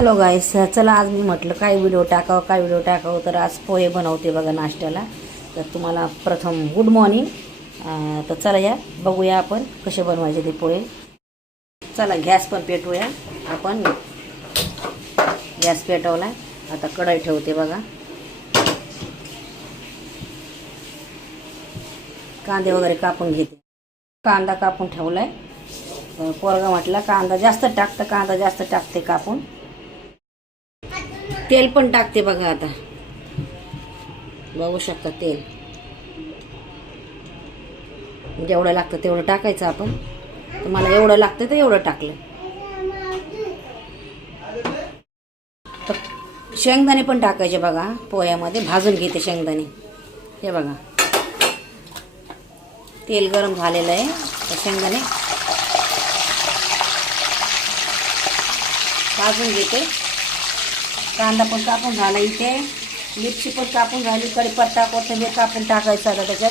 Hello गाईस, चला आज मी म्हटलं काय व्हिडिओ टाकावं तर आज पोहे बनवते बघा नाश्त्याला. तर तुम्हाला प्रथम गुड मॉर्निंग. तर चला या बघूया आपण कसे बनवायचे ते पोहे. चला गॅस पण पेटवूया आपण. गॅस पेटवला, आता कढई ठेवते बघा. कांदे वगैरे कापून घेते. कांदा कापून ठेवलाय. पोरगा म्हटला कांदा जास्त टाकते कापून. तेल पण टाकते बघा. आता बघू शकता तेल जेवढं लागतं तेवढं टाकायचं आपण. तर मला एवढं लागतं तर एवढं टाकलं. तर शेंगदाणे पण टाकायचे बघा पोह्यामध्ये. भाजून घेते शेंगदाणे. हे बघा तेल गरम झालेलं आहे. तर शेंगदाणे भाजून घेते. कांदा पण कापून झाला इथे. मिरची पण कापून झाली. कढीपत्ता कोथिंबीर कापून टाकायचं आता त्याच्यात.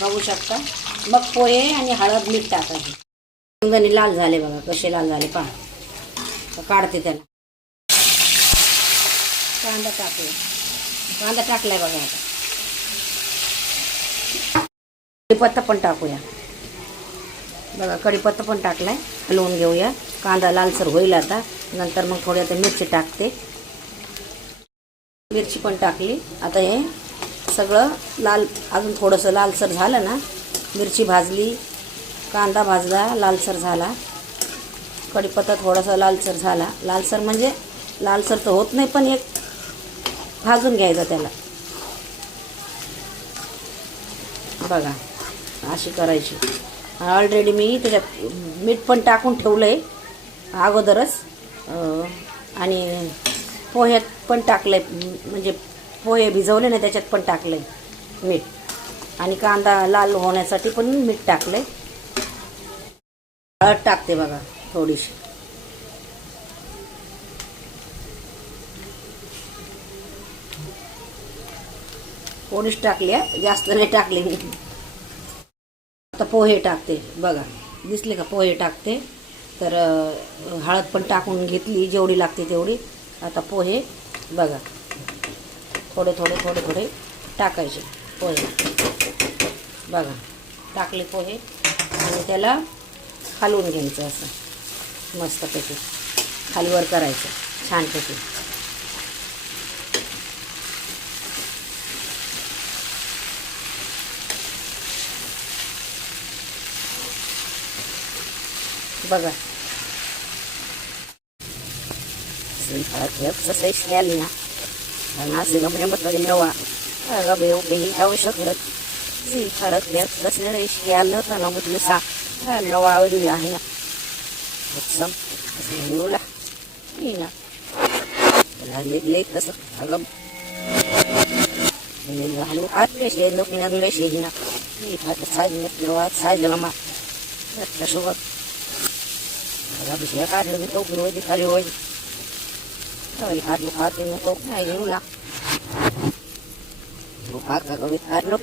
बघू शकता. मग पोहे आणि हळद मीठ टाकायचे. शेंगदाणे लाल झाले बघा, कसे लाल झाले पहा. तर काढते त्याला. कांदा टाकूया. कांदा टाकलाय बघा. आता कढीपत्ता पण टाकूया बघा. कढीपत्ता पण टाकलाय. हलवून घेऊया. कांदा लालसर होईल आता. नंतर मग थोडी आता मिरची टाकते. मिरची पण टाकली. आता हे सगळं लाल, अजून थोडंसं लालसर झालं ना. मिरची भाजली, कांदा भाजला, लालसर झाला. कढीपत्ता थोडासा लालसर झाला. लालसर म्हणजे लालसर तर होत नाही, पण एक भाजून घ्यायचा त्याला बघा. अशी करायची. ऑलरेडी मी त्याच्यात मीठ पण टाकून ठेवलं आहे अगोदरच. आणि पोह्यात पण टाकलं आहे, म्हणजे पोहे भिजवले ना त्याच्यात पण टाकलं आहे मीठ. आणि कांदा लाल होण्यासाठी पण मीठ टाकलं आहे. हळद टाकते बघा थोडीशी. थोडीच टाकली आहे, जास्त नाही टाकली मी. आता पोहे टाकते बघा. दिसले का पोहे टाकते. तर हळद पण टाकून घेतली जेवढी लागते तेवढी. आता पोहे बघा थोडे टाकायचे पोहे बघा. टाकले पोहे आणि त्याला हलवून घ्यायचं असं मस्तपैकी. खालीवर करायचं छानपैकी. बघा bisa kader itu bro di kali woi. Lihat ini tuh, nah ini ulah. Buka kagak lihat, lu